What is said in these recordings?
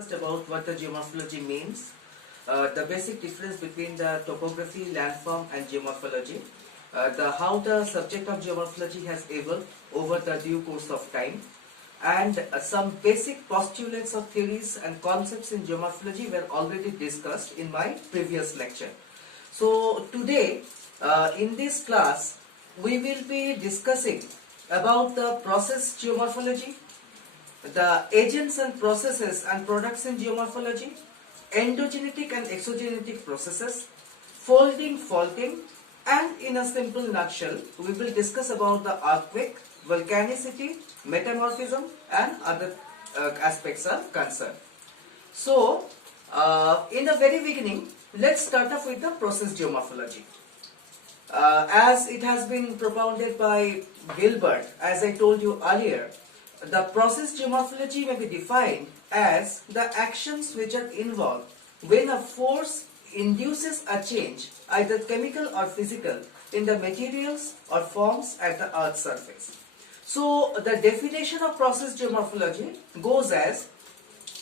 About what the geomorphology means, the basic difference between the topography, landform and geomorphology, how the subject of geomorphology has evolved over the due course of time, and some basic postulates of theories and concepts in geomorphology were already discussed in my previous lecture. So today in this class we will be discussing about the process geomorphology, the agents and processes and products in geomorphology, endogenetic and exogenetic processes, folding, faulting, and in a simple nutshell, we will discuss about the earthquake, volcanicity, metamorphism, and other aspects are concerned. So, in the very beginning, let's start off with the process geomorphology. As it has been propounded by Gilbert, as I told you earlier, the process geomorphology may be defined as the actions which are involved when a force induces a change, either chemical or physical, in the materials or forms at the Earth's surface. So, the definition of process geomorphology goes as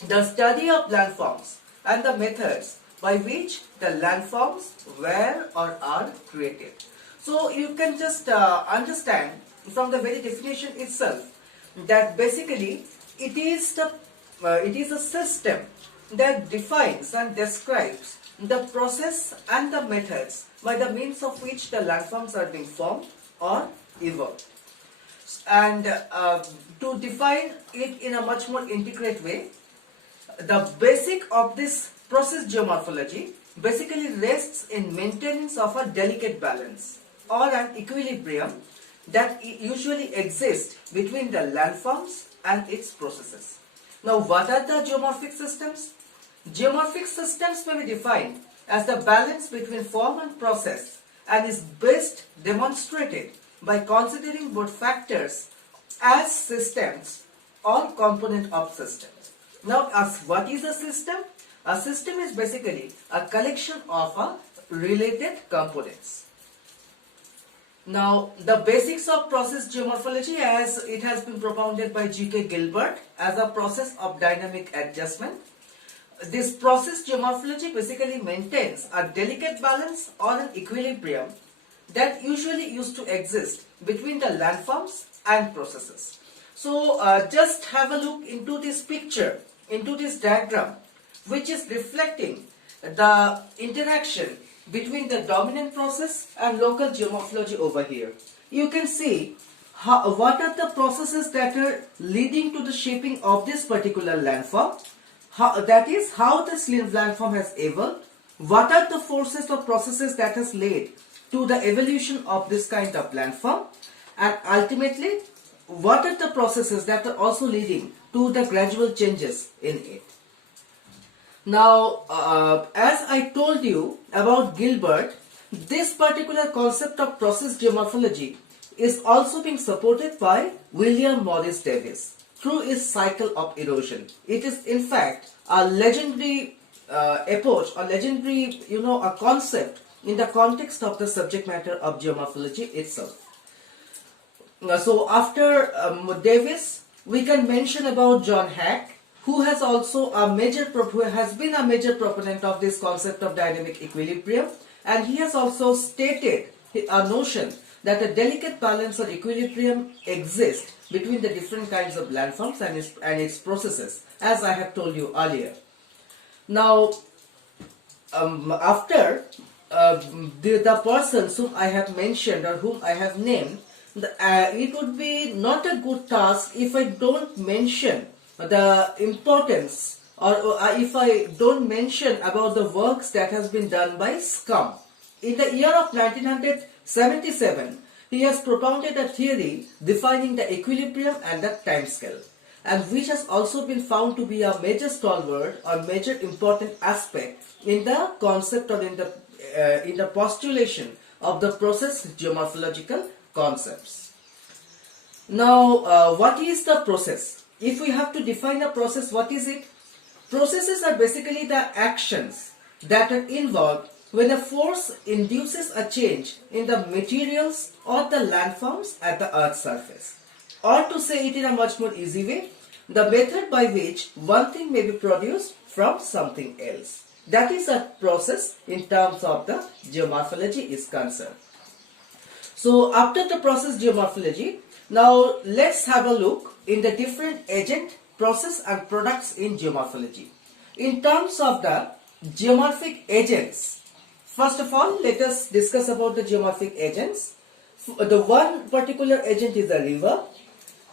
the study of landforms and the methods by which the landforms were or are created. So, you can just understand from the very definition itself that basically it is a system that defines and describes the process and the methods by the means of which the landforms are being formed or evolved. And to define it in a much more intricate way, the basic of this process geomorphology basically rests in maintenance of a delicate balance or an equilibrium that usually exists between the landforms and its processes. Now, what are the geomorphic systems? Geomorphic systems may be defined as the balance between form and process and is best demonstrated by considering both factors as systems or component of systems. Now, what is a system? A system is basically a collection of related components. Now, the basics of process geomorphology, as it has been propounded by G.K. Gilbert as a process of dynamic adjustment. This process geomorphology basically maintains a delicate balance or an equilibrium that usually used to exist between the landforms and processes. So, just have a look into this picture, into this diagram, which is reflecting the interaction between the dominant process and local geomorphology over here. You can see what are the processes that are leading to the shaping of this particular landform. That is how this landform has evolved. What are the forces or processes that has led to the evolution of this kind of landform, and ultimately what are the processes that are also leading to the gradual changes in it. Now, as I told you about Gilbert, this particular concept of process geomorphology is also being supported by William Morris Davies through his cycle of erosion. It is in fact a legendary approach, a legendary, a concept in the context of the subject matter of geomorphology itself. So after Davies, we can mention about John Hack, who has also been a major proponent of this concept of dynamic equilibrium, and he has also stated a notion that a delicate balance or equilibrium exists between the different kinds of landforms and its processes, as I have told you earlier. Now, after the persons whom I have mentioned or whom I have named, it would be not a good task if I don't mention the importance or if I don't mention about the works that has been done by Scum. In the year of 1977, he has propounded a theory defining the equilibrium and the time scale, and which has also been found to be a major stalwart or major important aspect in the concept or in the postulation of the process geomorphological concepts. Now, what is the process? If we have to define a process, what is it? Processes are basically the actions that are involved when a force induces a change in the materials or the landforms at the Earth's surface. Or to say it in a much more easy way, the method by which one thing may be produced from something else. That is a process in terms of the geomorphology is concerned. So after the process geomorphology, now let's have a look in the different agent, process and products in geomorphology. In terms of the geomorphic agents, first of all, let us discuss about the geomorphic agents. The one particular agent is a river,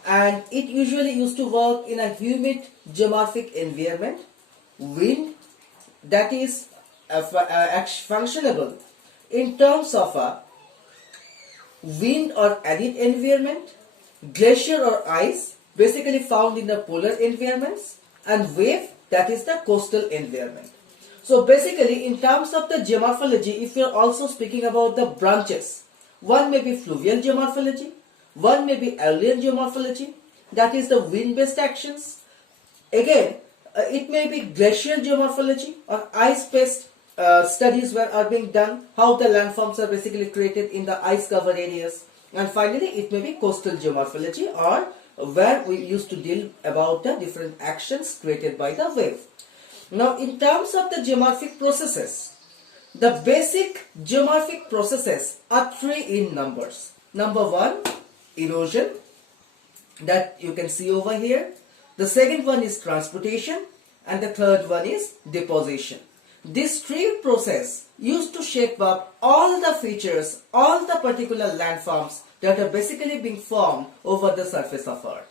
and it usually used to work in a humid geomorphic environment. Wind, that is functionable in terms of a wind or arid environment. Glacier or ice, basically found in the polar environments, and wave, that is the coastal environment. So basically in terms of the geomorphology, if you are also speaking about the branches, one may be fluvial geomorphology, one may be alluvial geomorphology, that is the wind-based actions. Again, it may be glacial geomorphology or ice-based studies where are being done, how the landforms are basically created in the ice-covered areas. And finally, it may be coastal geomorphology, or where we used to deal about the different actions created by the wave. Now, in terms of the geomorphic processes, the basic geomorphic processes are three in numbers. Number one, erosion, that you can see over here. The second one is transportation, and the third one is deposition. This three process used to shape up all the features, all the particular landforms that are basically being formed over the surface of Earth.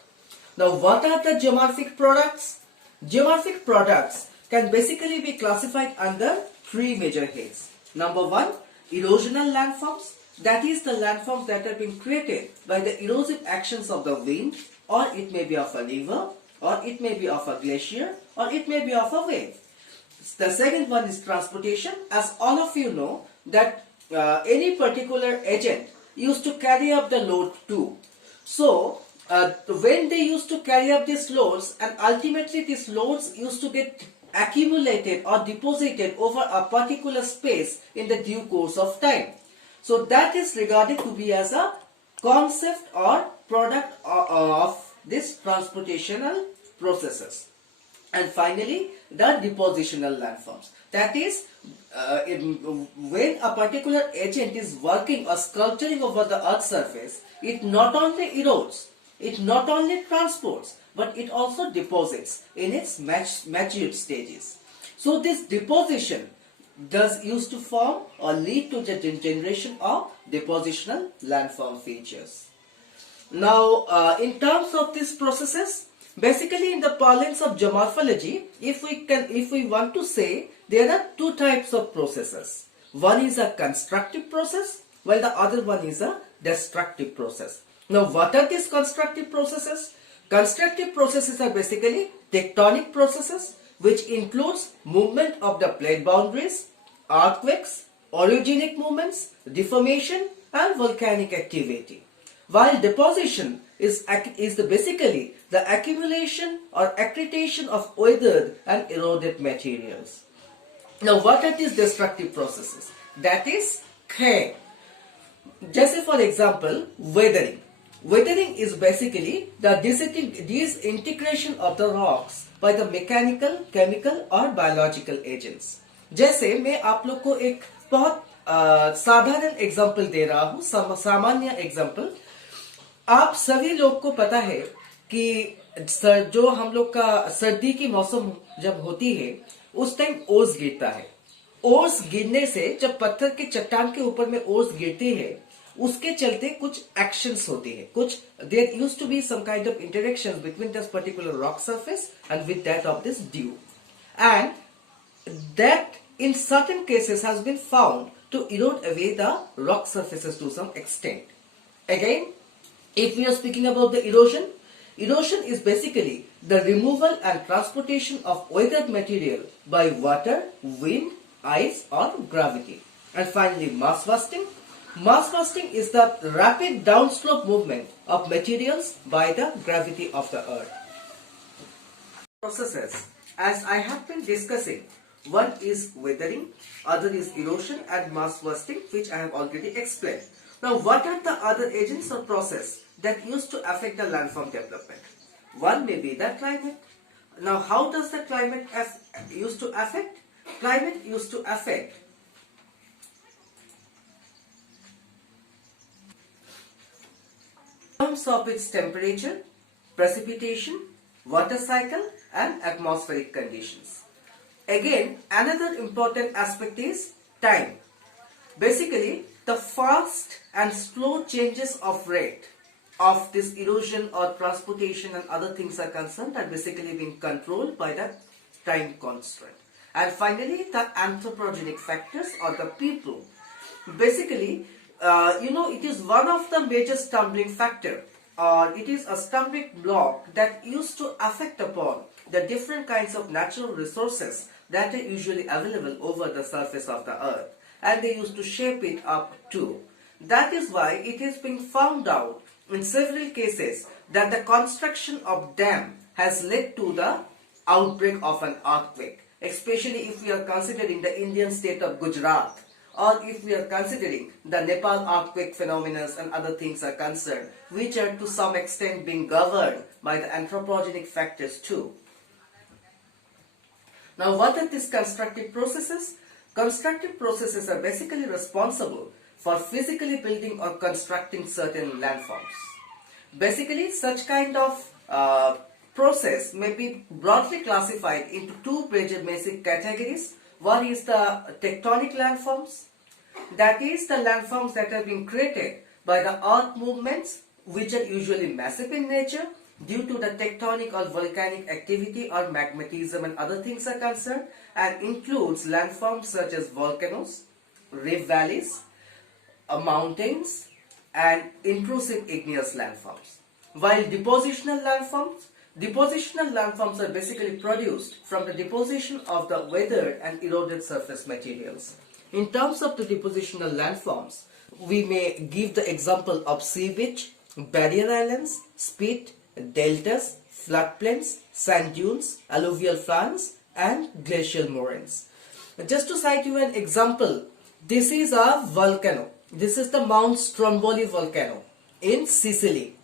Now, what are the geomorphic products? Geomorphic products can basically be classified under three major heads. Number one, erosional landforms, that is the landforms that have been created by the erosive actions of the wind, or it may be of a river, or it may be of a glacier, or it may be of a wave. The second one is transportation. As all of you know that any particular agent used to carry up the load too. So when they used to carry up these loads, and ultimately these loads used to get accumulated or deposited over a particular space in the due course of time. So that is regarded to be as a concept or product of this transportational processes. And finally, the depositional landforms. That is, when a particular agent is working or sculpturing over the Earth's surface, it not only erodes, it not only transports, but it also deposits in its matured stages. So this deposition does used to form or lead to the generation of depositional landform features. Now, in terms of these processes, basically in the parlance of geomorphology, if we want to say, there are two types of processes. One is a constructive process, while the other one is a destructive process. Now, what are these constructive processes? Constructive processes are basically tectonic processes, which includes movement of the plate boundaries, earthquakes, orogenic movements, deformation, and volcanic activity. While deposition is basically the accumulation or accretion of weathered and eroded materials. Now, what are these destructive processes? That is क्षय. Just for example, weathering. Weathering is basically the disintegration of the rocks by the mechanical, chemical or biological agents. जैसे मैं आप लोग को एक बहुत साधारण example दे रहा हूँ, सामान्य एग्जाम्पल. आप सभी लोग को पता है कि जो हम लोग का सर्दी की मौसम जब होती है, उस टाइम ओस गिरता है. ओस गिरने से जब पत्थर के चट्टान के ऊपर में ओस गिरती है, उसके चलते कुछ एक्शंस होती है, कुछ there used to be some kind of interaction between this particular rock surface and with that of this dew, and that in certain cases has been found to erode away the rock surfaces to some extent. Again, if we are speaking about the erosion, erosion is basically the removal and transportation of weathered material by water, wind, ice or gravity. And finally, mass wasting. Mass wasting is the rapid downslope movement of materials by the gravity of the earth. Processes, as I have been discussing, one is weathering, other is erosion and mass wasting, which I have already explained. Now, what are the other agents or process that used to affect the landform development? One may be the climate. Now, how does the climate used to affect? Climate used to affect in terms of its temperature, precipitation, water cycle and atmospheric conditions. Again, another important aspect is time. Basically, the fast and slow changes of rate of this erosion or transportation and other things are concerned are basically being controlled by the time constraint. And finally, the anthropogenic factors or the people. Basically, it is one of the major stumbling factor, or it is a stumbling block that used to affect upon the different kinds of natural resources that are usually available over the surface of the earth, and they used to shape it up too. That is why it is being found out in several cases that the construction of dam has led to the outbreak of an earthquake, especially if we are considering the Indian state of Gujarat, or if we are considering the Nepal earthquake phenomena and other things are concerned, which are to some extent being governed by the anthropogenic factors too. Now, what are these constructive processes? Constructive processes are basically responsible for physically building or constructing certain landforms. Basically, such kind of process may be broadly classified into two major basic categories. One is the tectonic landforms, that is the landforms that have been created by the earth movements, which are usually massive in nature due to the tectonic or volcanic activity or magmatism and other things are concerned, and includes landforms such as volcanoes, rift valleys, mountains and intrusive igneous landforms. While depositional landforms are basically produced from the deposition of the weathered and eroded surface materials. In terms of the depositional landforms, we may give the example of sea beach, barrier islands, spit, deltas, floodplains, sand dunes, alluvial fans and glacial moraines. Just to cite you an example, this is a volcano. This is the Mount Stromboli volcano in Sicily.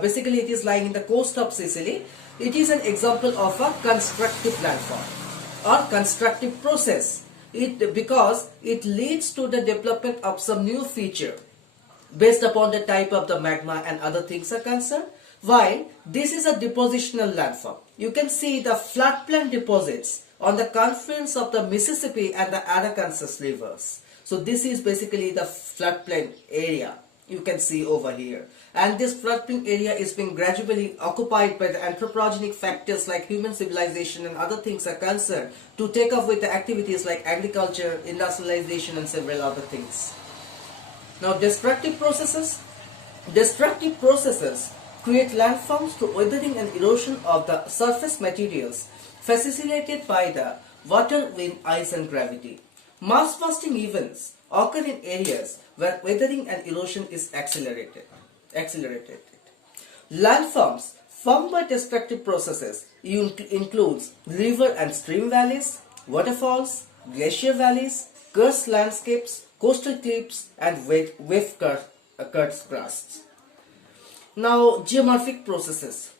Basically, it is lying in the coast of Sicily. It is an example of a constructive landform or constructive process. Because it leads to the development of some new feature based upon the type of the magma and other things are concerned. While this is a depositional landform, you can see the floodplain deposits on the confluence of the Mississippi and the Arkansas rivers. So this is basically the floodplain area you can see over here. And this floodplain area is being gradually occupied by the anthropogenic factors like human civilization and other things are concerned to take up with the activities like agriculture, industrialization and several other things. Now, destructive processes create landforms through weathering and erosion of the surface materials facilitated by the water, wind, ice and gravity. Mass bursting events occur in areas where weathering and erosion is accelerated. Landforms formed by destructive processes includes river and stream valleys, waterfalls, glacier valleys, karst landscapes, coastal cliffs and wave karst crusts. Now, geomorphic processes.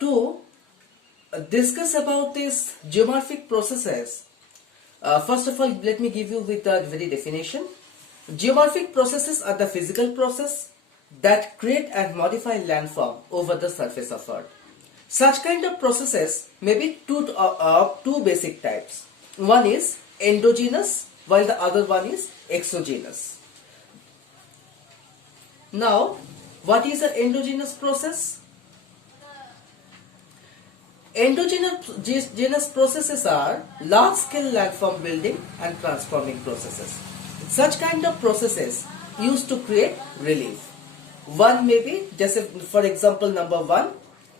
To discuss about these geomorphic processes, first of all, let me give you with the very definition. Geomorphic processes are the physical process that create and modify landform over the surface of Earth. Such kind of processes may be two basic types. One is endogenous, while the other one is exogenous. Now, what is an endogenous process? Endogenous processes are large-scale landform building and transforming processes. Such kind of processes used to create relief. One may be, just for example, number one,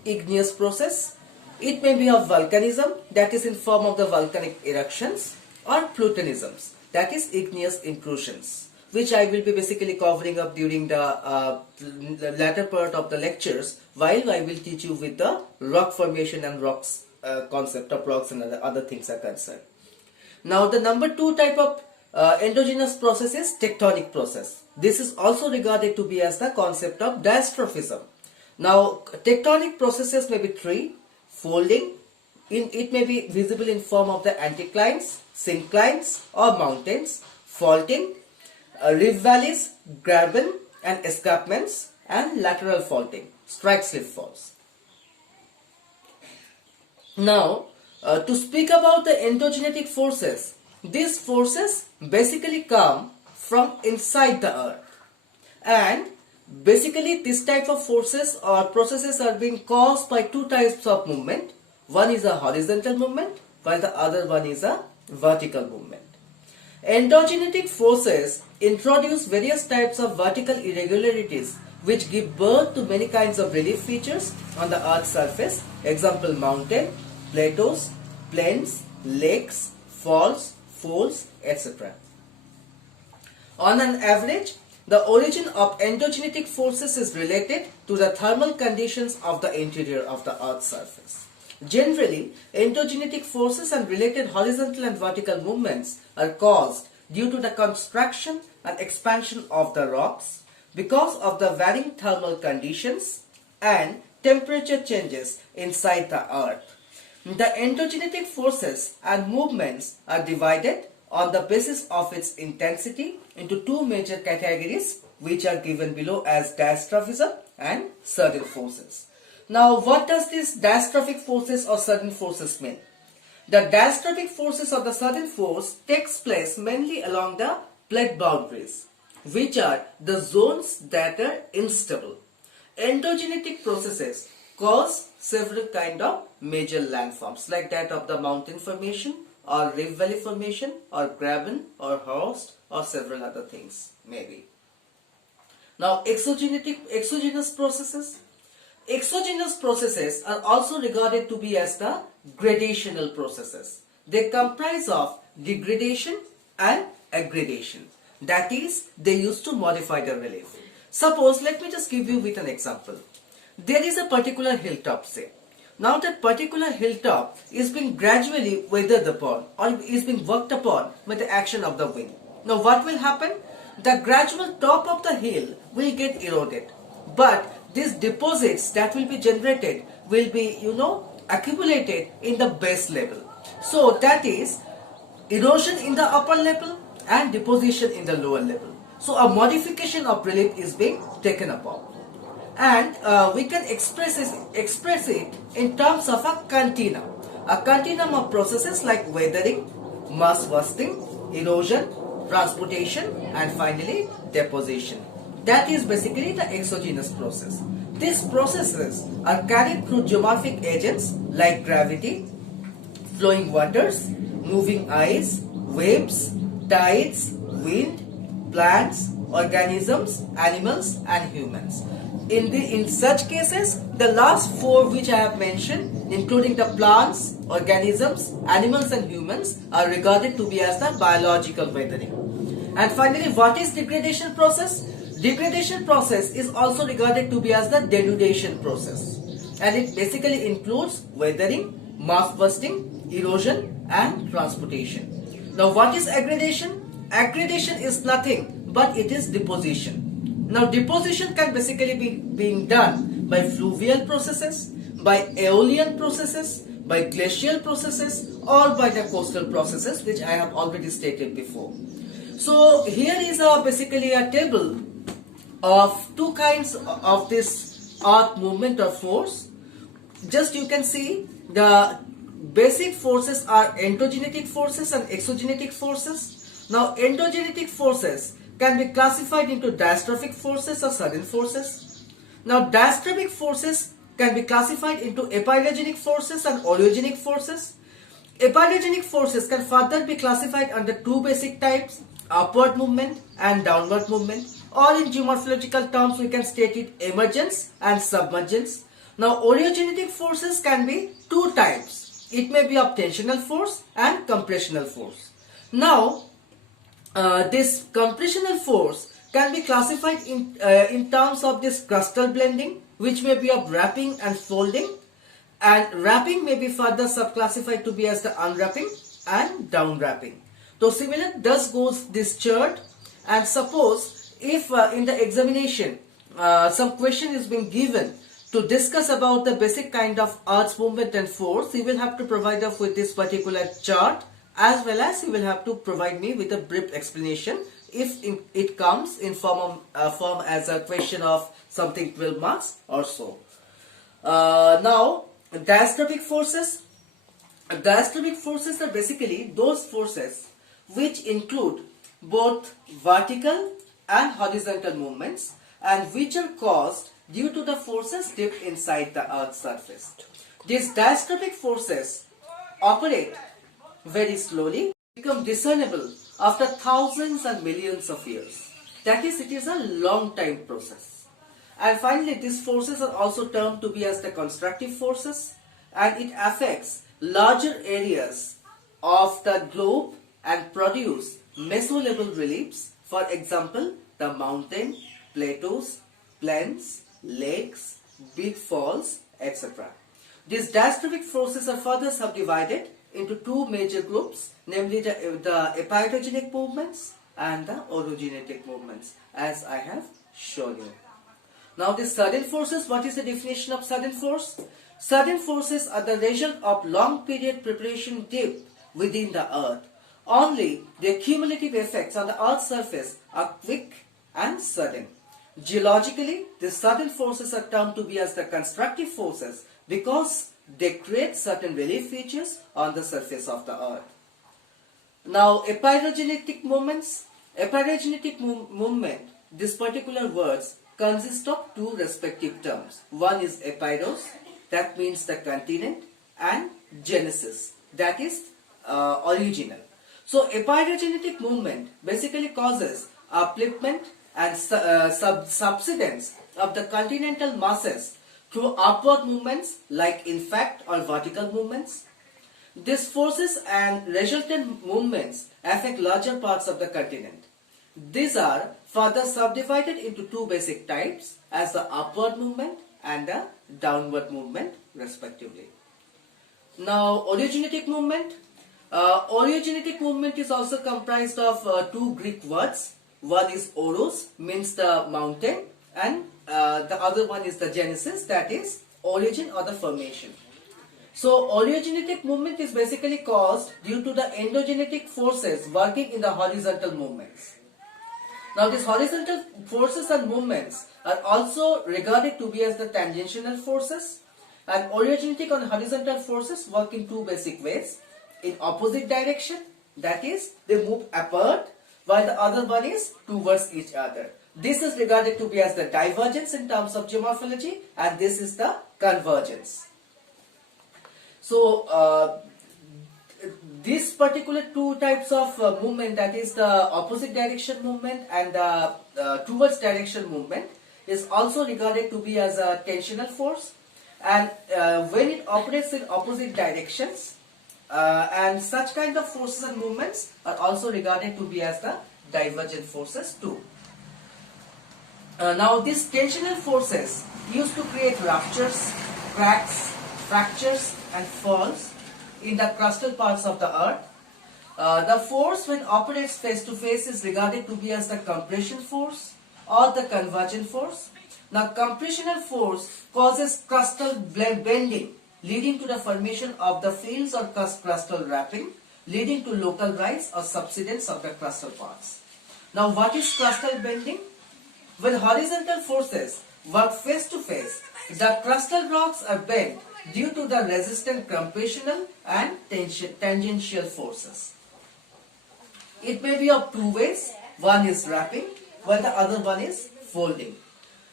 igneous process. It may be of volcanism, that is in form of the volcanic eruptions, or plutonisms, that is igneous intrusions, which I will be basically covering up during the latter part of the lectures, while I will teach you with the rock formation and rocks concept of rocks and other things are concerned. Now, the number two type of endogenous process is tectonic process. This is also regarded to be as the concept of diastrophism. Now, tectonic processes may be three: folding, it may be visible in form of the anticlines, synclines or mountains; faulting, rift valleys, graben and escarpments; and lateral faulting, strike slip faults. Now, to speak about the endogenetic forces, these forces basically come from inside the earth, and basically this type of forces or processes are being caused by two types of movement. One is a horizontal movement while the other one is a vertical movement. Endogenetic forces introduce various types of vertical irregularities which give birth to many kinds of relief features on the earth's surface. Example: mountain, plateaus, plains, lakes, falls, folds, etc. On an average, the origin of endogenetic forces is related to the thermal conditions of the interior of the earth's surface. Generally, endogenetic forces and related horizontal and vertical movements are caused due to the construction and expansion of the rocks because of the varying thermal conditions and temperature changes inside the earth. The endogenetic forces and movements are divided on the basis of its intensity into two major categories, which are given below as diastrophism and sudden forces. Now, what does this diastrophic forces or sudden forces mean? The diastrophic forces or the sudden force takes place mainly along the plate boundaries, which are the zones that are instable. Endogenetic processes cause several kind of major landforms like that of the mountain formation or rift valley formation or graben or horst or several other things maybe. Now, exogenous processes. Exogenous processes are also regarded to be as the gradational processes. They comprise of degradation and aggradation. That is, they used to modify the relief. Suppose, let me just give you with an example. There is a particular hilltop, say. Now that particular hilltop is being gradually weathered upon or is being worked upon with the action of the wind. Now what will happen? The gradual top of the hill will get eroded. But these deposits that will be generated will be, accumulated in the base level. So that is erosion in the upper level and deposition in the lower level. So a modification of relief is being taken upon. And we can express it in terms of a continuum. A continuum of processes like weathering, mass bursting, erosion, transportation, and finally deposition. That is basically the exogenous process. These processes are carried through geomorphic agents like gravity, flowing waters, moving ice, waves, tides, wind, plants, organisms, animals, and humans. In such cases, the last four which I have mentioned, including the plants, organisms, animals, and humans, are regarded to be as the biological weathering. And finally, what is degradation process? Degradation process is also regarded to be as the denudation process, and it basically includes weathering, mass bursting, erosion, and transportation. Now, what is aggradation? Aggradation is nothing but it is deposition. Now, deposition can basically be being done by fluvial processes, by aeolian processes, by glacial processes, or by the coastal processes, which I have already stated before. So here is basically a table of two kinds of this earth movement or force. Just you can see the basic forces are endogenetic forces and exogenetic forces. Now, endogenetic forces can be classified into diastrophic forces or sudden forces. Now, diastrophic forces can be classified into epirogenic forces and orogenic forces. Epirogenic forces can further be classified under two basic types: upward movement and downward movement, or in geomorphological terms we can state it emergence and submergence. Now, orogenic forces can be two types. It may be of tensional force and compressional force. Now, this compressional force can be classified in terms of this crustal blending, which may be of wrapping and folding, and wrapping may be further subclassified to be as the unwrapping and downwrapping. So similar thus goes this chart, and suppose if in the examination some question is being given To discuss about the basic kind of Earth's movement and force, you will have to provide us with this particular chart, as well as you will have to provide me with a brief explanation if it comes in form as a question of something 12 marks or so. Now, diastrophic forces. Diastrophic forces are basically those forces which include both vertical and horizontal movements, and which are caused due to the forces deep inside the Earth's surface. These diastrophic forces operate very slowly, become discernible after thousands and millions of years. That is, it is a long time process. And finally, these forces are also termed to be as the constructive forces, and it affects larger areas of the globe and produce meso-level reliefs. For example, the mountain, plateaus, plains, lakes, big falls, etc. These diastrophic forces are further subdivided into two major groups, namely the epidogenic movements and the orogenetic movements, as I have shown you. Now, these sudden forces, what is the definition of sudden force? Sudden forces are the result of long period preparation deep within the earth. Only the cumulative effects on the earth's surface are quick and sudden. Geologically, these sudden forces are termed to be as the constructive forces because they create certain relief features on the surface of the earth. Now, epirogenetic movements. Epirogenetic movement, these particular words consist of two respective terms. One is epiros, that means the continent, and genesis, that is original. So, epirogenetic movement basically causes upliftment and subsidence of the continental masses through upward movements like infract or vertical movements. These forces and resultant movements affect larger parts of the continent. These are further subdivided into two basic types as the upward movement and the downward movement respectively. Now, orogenetic movement. Orogenetic movement is also comprised of two Greek words. One is oros, means the mountain, and the other one is the genesis, that is origin or the formation. So, orogenetic movement is basically caused due to the endogenetic forces working in the horizontal movements. Now, these horizontal forces and movements are also regarded to be as the tangential forces, and orogenetic and horizontal forces work in two basic ways. In opposite direction, that is, they move apart, while the other one is towards each other. This is regarded to be as the divergence in terms of geomorphology, and this is the convergence. So, these particular two types of movement, that is the opposite direction movement and the towards direction movement, is also regarded to be as a tensional force, and when it operates in opposite directions, and such kind of forces and movements are also regarded to be as the divergent forces too. Now, these tensional forces used to create ruptures, cracks, fractures and falls in the crustal parts of the earth. The force when operates face to face is regarded to be as the compression force or the convergent force. Now, compressional force causes crustal bending, leading to the formation of the fields or crustal wrapping, leading to local rise or subsidence of the crustal parts. Now, what is crustal bending? When horizontal forces work face to face, the crustal rocks are bent due to the resistant compressional and tangential forces. It may be of two ways. One is wrapping, while the other one is folding.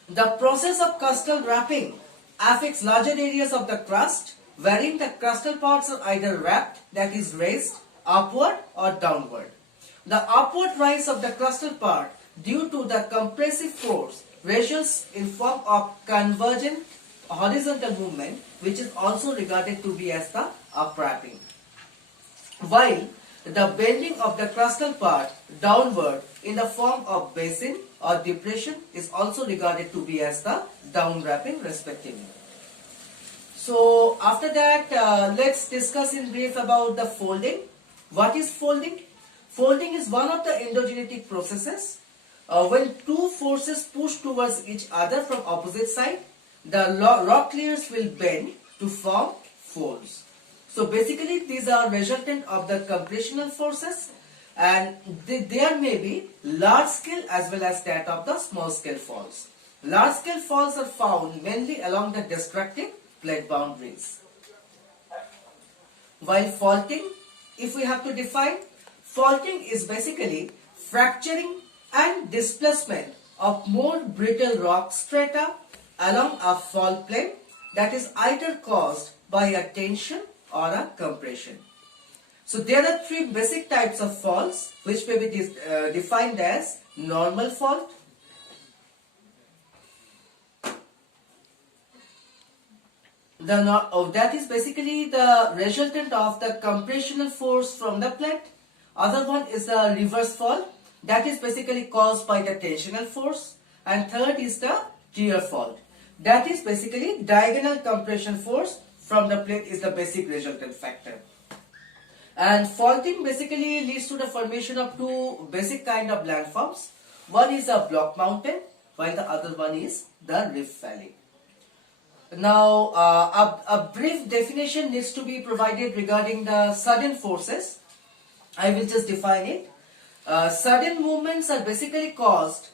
The process of crustal wrapping affects larger areas of the crust, wherein the crustal parts are either wrapped, that is raised, upward or downward. The upward rise of the crustal part due to the compressive force results in form of convergent horizontal movement, which is also regarded to be as the upwrapping. While the bending of the crustal part downward in the form of basin or depression is also regarded to be as the downwrapping respectively. So after that, let's discuss in brief about the folding. What is folding? Folding is one of the endogenetic processes when two forces push towards each other from opposite side. the rock layers will bend to form folds. So basically these are resultant of the compressional forces, and there may be large scale as well as that of the small scale faults. Large scale faults are found mainly along the destructive plate boundaries. While faulting, if we have to define, faulting is basically fracturing and displacement of more brittle rock strata along a fault plane that is either caused by a tension or a compression. So there are three basic types of faults which may be defined as normal fault, that is basically the resultant of the compressional force from the plate. Other one is the reverse fault, that is basically caused by the tensional force. And third is the tear fault, that is basically diagonal compression force from the plate is the basic resultant factor. And faulting basically leads to the formation of two basic kind of landforms. One is a block mountain while the other one is the rift valley. Now, a brief definition needs to be provided regarding the sudden forces. I will just define it. Sudden movements are basically caused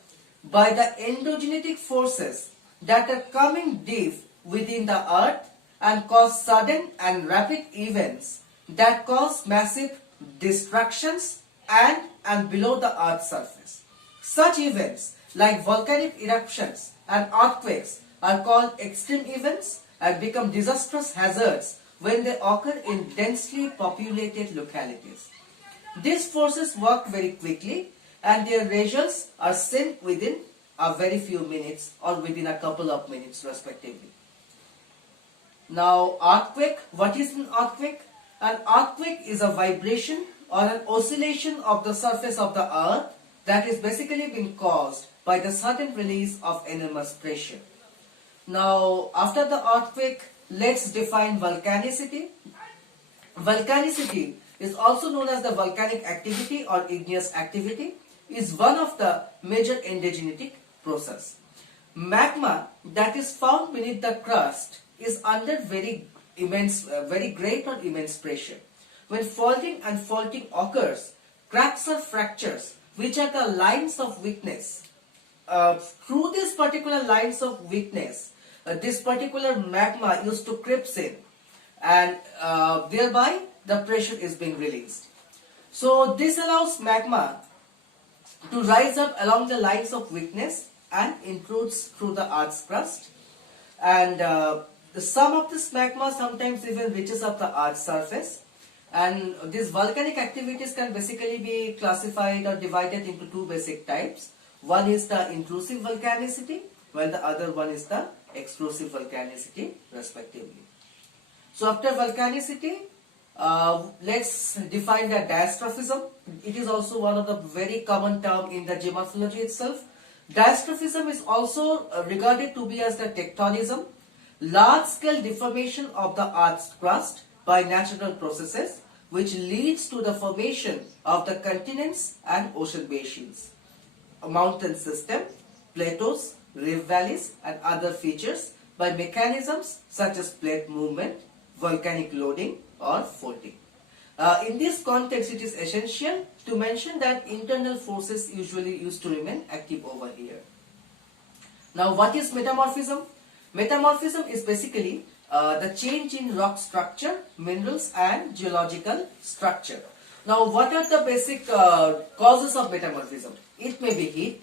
by the endogenetic forces that are coming deep within the earth and cause sudden and rapid events that cause massive destructions and below the earth's surface. Such events like volcanic eruptions and earthquakes are called extreme events and become disastrous hazards when they occur in densely populated localities. These forces work very quickly and their results are seen within a very few minutes or within a couple of minutes respectively. Now, earthquake. What is an earthquake? An earthquake is a vibration or an oscillation of the surface of the earth that is basically being caused by the sudden release of enormous pressure. Now, after the earthquake, let's define volcanicity. Volcanicity is also known as the volcanic activity or igneous activity, is one of the major endogenetic process. Magma that is found beneath the crust is under very great or immense pressure. When faulting and faulting occurs, cracks or fractures, which are the lines of weakness, through these particular lines of weakness, this particular magma used to creep in, and thereby the pressure is being released. So this allows magma to rise up along the lines of weakness and intrudes through the earth's crust, and some of this magma sometimes even reaches up the earth's surface. And these volcanic activities can basically be classified or divided into two basic types. One is the intrusive volcanicity, while the other one is the explosive volcanicity respectively. So after volcanicity, let's define the diastrophism. It is also one of the very common term in the geomorphology itself. Diastrophism is also regarded to be as the tectonism, large-scale deformation of the earth's crust by natural processes, which leads to the formation of the continents and ocean basins, a mountain system, plateaus, rift valleys, and other features by mechanisms such as plate movement, volcanic loading, or faulting. In this context, it is essential to mention that internal forces usually used to remain active over here. Now, what is metamorphism? Metamorphism is basically the change in rock structure, minerals, and geological structure. Now, what are the basic causes of metamorphism? It may be heat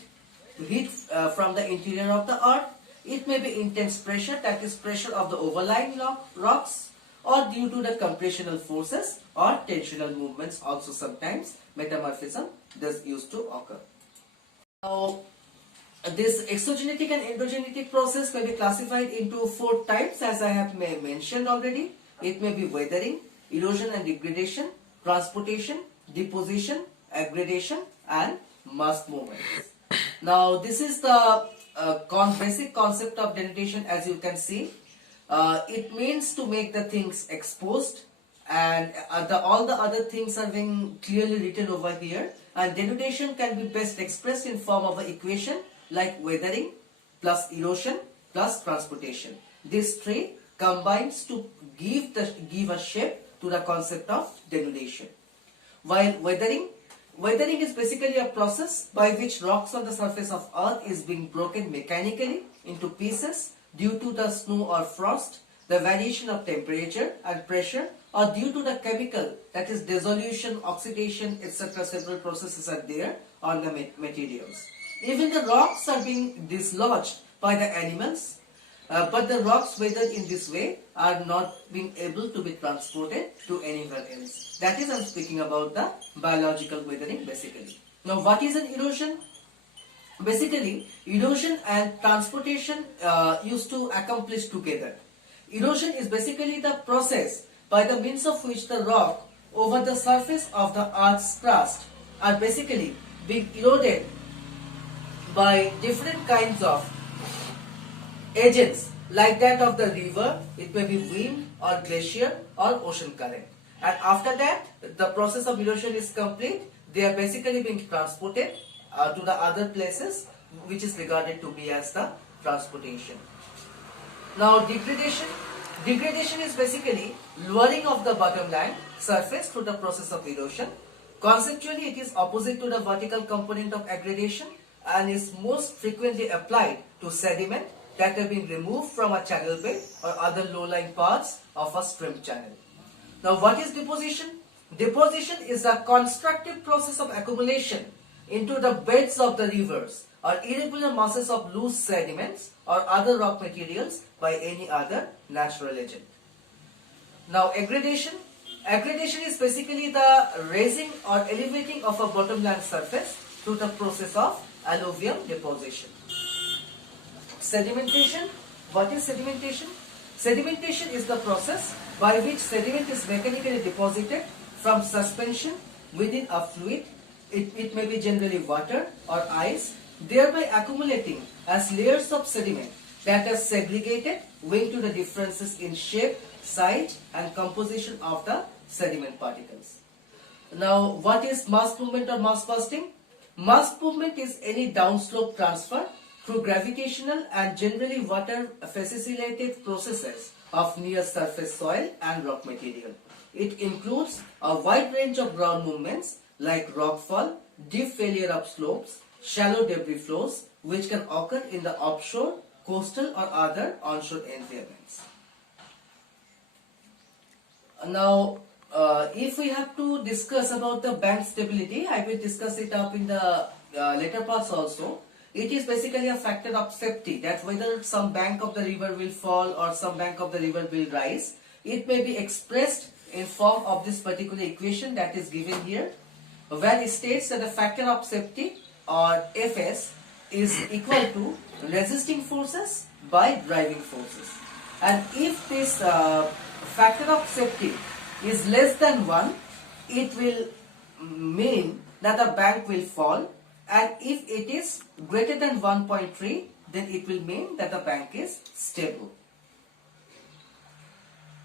from the interior of the earth. It may be intense pressure, that is pressure of the overlying rocks, or due to the compressional forces or tensional movements. Also sometimes metamorphism does used to occur. Now, this exogenetic and endogenetic process may be classified into four types, as I have mentioned already. It may be weathering, erosion and degradation, transportation, deposition, aggradation, and mass movements. Now, this is the basic concept of denudation. As you can see, it means to make the things exposed, and all the other things are being clearly written over here. And denudation can be best expressed in form of an equation like weathering plus erosion plus transportation. This three combines to give a shape to the concept of denudation. While weathering is basically a process by which rocks on the surface of earth is being broken mechanically into pieces due to the snow or frost, the variation of temperature and pressure, or due to the chemical, that is dissolution, oxidation, etc. Several processes are there on the materials. Even the rocks are being dislodged by the animals, but the rocks weathered in this way are not being able to be transported to anywhere else. That is, I am speaking about the biological weathering basically. Now, what is an erosion? Basically, erosion and transportation used to accomplish together. Erosion is basically the process by the means of which the rock over the surface of the earth's crust are basically being eroded by different kinds of agents like that of the river, it may be wind or glacier or ocean current. And after that, the process of erosion is complete. They are basically being transported to the other places, which is regarded to be as the transportation. Now, degradation. Degradation is basically lowering of the bottom land surface through the process of erosion. Conceptually, it is opposite to the vertical component of aggradation and is most frequently applied to sediment that have been removed from a channel bed or other low-lying parts of a stream channel. Now, what is deposition? Deposition is a constructive process of accumulation into the beds of the rivers or irregular masses of loose sediments or other rock materials by any other natural agent. Now, aggradation. Aggradation is basically the raising or elevating of a bottomland surface through the process of alluvium deposition. Sedimentation. What is sedimentation? Sedimentation is the process by which sediment is mechanically deposited from suspension within a fluid. It may be generally water or ice, thereby accumulating as layers of sediment that are segregated owing to the differences in shape, size and composition of the sediment particles. Now, what is mass movement or mass bursting? Mass movement is any downslope transfer through gravitational and generally water facilitated processes of near surface soil and rock material. It includes a wide range of ground movements like rockfall, deep failure of slopes, shallow debris flows, which can occur in the offshore, coastal or other onshore environments. Now, if we have to discuss about the bank stability, I will discuss it up in the later parts also. It is basically a factor of safety, that whether some bank of the river will fall or some bank of the river will rise. It may be expressed in form of this particular equation that is given here, where it states that the factor of safety or Fs is equal to resisting forces by driving forces. And if this factor of safety is less than 1, it will mean that the bank will fall, and if it is greater than 1.3, then it will mean that the bank is stable.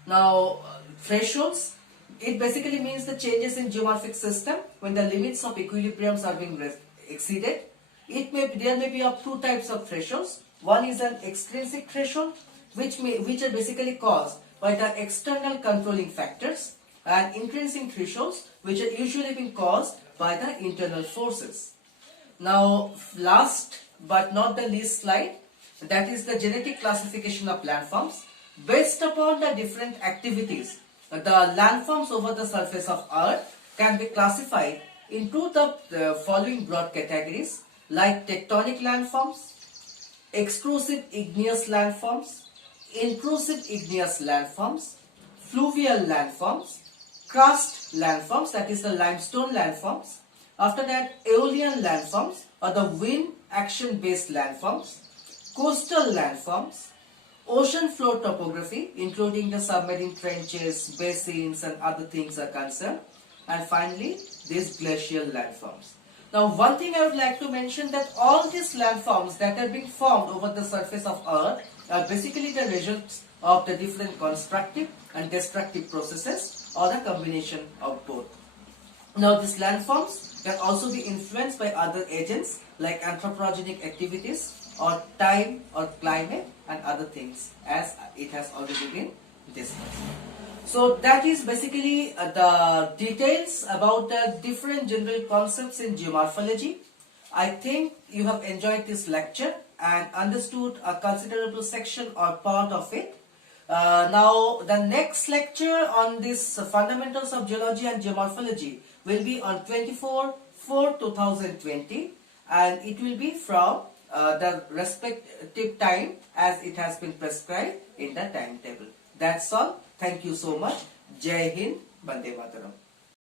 Now, thresholds, it basically means the changes in geomorphic system when the limits of equilibriums are being exceeded. There may be of two types of thresholds. One is an extrinsic threshold, which are basically caused by the external controlling factors, and intrinsic thresholds, which are usually being caused by the internal forces. Now, last but not the least slide, that is the genetic classification of landforms. Based upon the different activities, the landforms over the surface of earth can be classified into the following broad categories, like tectonic landforms, extrusive igneous landforms, intrusive igneous landforms, fluvial landforms, crust landforms, that is the limestone landforms. After that, aeolian landforms or the wind action based landforms, coastal landforms, ocean floor topography including the submarine trenches, basins and other things are concerned, and finally these glacial landforms. Now, one thing I would like to mention, that all these landforms that are being formed over the surface of earth are basically the results of the different constructive and destructive processes or the combination of both. Now, these landforms can also be influenced by other agents like anthropogenic activities, or time or climate and other things, as it has already been discussed. So that is basically the details about the different general concepts in geomorphology. I think you have enjoyed this lecture and understood a considerable section or part of it. Now the next lecture on this fundamentals of geology and geomorphology will be on 24/4/2020, and it will be from the respective time as it has been prescribed in the timetable. That's all. Thank you so much. Jai Hind, Bande Mataram.